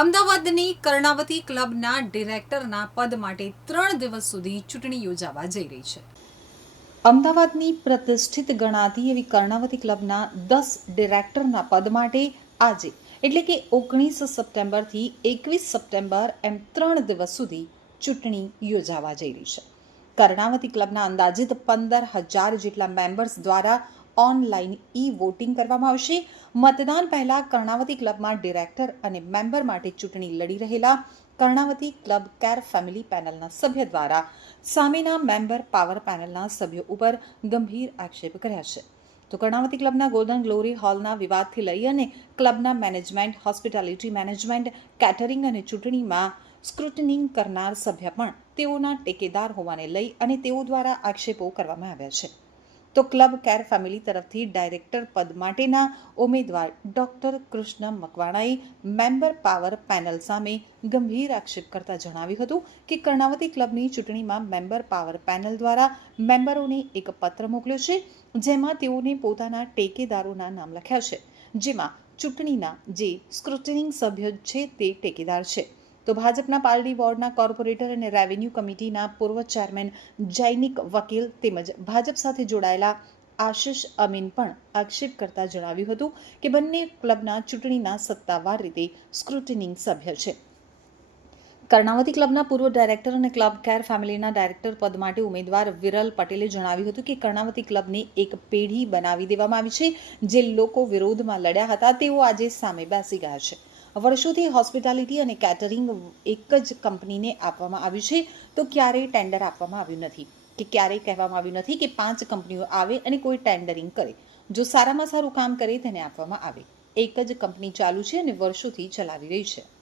અમદાવાદની કર્ણાવતી ક્લબના ડિરેક્ટરના પદ માટે ત્રણ દિવસ સુધી ચૂંટણી યોજાવા જઈ રહી છે. અમદાવાદની પ્રતિષ્ઠિત ગણાતી એવી કર્ણાવતી ક્લબના દસ ડિરેક્ટરના પદ માટે આજે, એટલે કે ઓગણીસ સપ્ટેમ્બરથી એકવીસ સપ્ટેમ્બર એમ ત્રણ દિવસ સુધી ચૂંટણી યોજાવા જઈ રહી છે. કર્ણાવતી ક્લબના અંદાજિત પંદર હજાર જેટલા મેમ્બર્સ દ્વારા ઓનલાઈન ઈ વોટિંગ કરવામાં આવશે. મતદાન પહેલા કર્ણાવતી ક્લબમાં ડિરેક્ટર અને મેમ્બર માટે ચૂંટણી લડી રહેલા કર્ણાવતી ક્લબ કેર ફેમિલી પેનલના સભ્ય દ્વારા સામેના મેમ્બર પાવર પેનલના સભ્યો ઉપર ગંભીર આક્ષેપ કર્યા છે. તો કર્ણાવતી ક્લબના ગોલ્ડન ગ્લોરી હોલના વિવાદથી લઈ અને ક્લબના મેનેજમેન્ટ, હોસ્પિટાલિટી મેનેજમેન્ટ, કેટરિંગ અને ચૂંટણીમાં સ્ક્રુટનિંગ કરનાર સભ્ય પણ તેઓના ટેકેદાર હોવાને લઈ અને તેઓ દ્વારા આક્ષેપો કરવામાં આવ્યા છે. તો ક્લબ કેર ફેમિલી તરફથી ડાયરેક્ટર પદ માટેના ઉમેદવાર ડોક્ટર કૃષ્ણ મકવાણાએ મેમ્બર પાવર પેનલ સામે ગંભીર આક્ષેપ કરતા જણાવ્યું હતું કે કર્ણાવતી ક્લબની ચૂંટણીમાં મેમ્બર પાવર પેનલ દ્વારા મેમ્બરોને એક પત્ર મોકલ્યો છે, જેમાં તેઓને પોતાના ટેકેદારોના નામ લખ્યા છે, જેમાં ચૂંટણીના જે સ્ક્રુટનિંગ સભ્ય છે તે ટેકેદાર છે. તો ભાજપના પાલડી વોર્ડના કોર્પોરેટર અને રેવન્યુ કમિટીના પૂર્વ ચેરમેન જૈનિક વકીલ તેમજ ભાજપ સાથે જોડાયેલા આશિષ અમીન પણ આક્ષેપ કરતા જણાવ્યું હતું કે બંને ક્લબના ચૂંટણીના સત્તાવાર રીતે સ્ક્રુટિનિંગ સભ્ય છે. કર્ણાવતી ક્લબના પૂર્વ ડાયરેક્ટર અને ક્લબ કેર ફેમિલીના ડાયરેક્ટર પદ માટે ઉમેદવાર વિરલ પટેલે જણાવ્યું હતું કે કર્ણાવતી ક્લબની એક પેઢી બનાવી દેવામાં આવી છે. જે લોકો વિરોધમાં લડ્યા હતા, તેઓ આજે સામે બેસી ગયા છે. વર્ષોથી હોસ્પિટાલિટી અને કેટરિંગ એક જ કંપનીને આપવામાં આવ્યું છે, તો ક્યારેય ટેન્ડર આપવામાં આવ્યું નથી. કે ક્યારેય કહેવામાં આવ્યું નથી કે પાંચ કંપનીઓ આવે અને કોઈ ટેન્ડરિંગ કરે. જો સારામાં સારું કામ કરે, તેને આપવામાં આવે. એક જ કંપની ચાલુ છે અને વર્ષોથી ચલાવી રહી છે.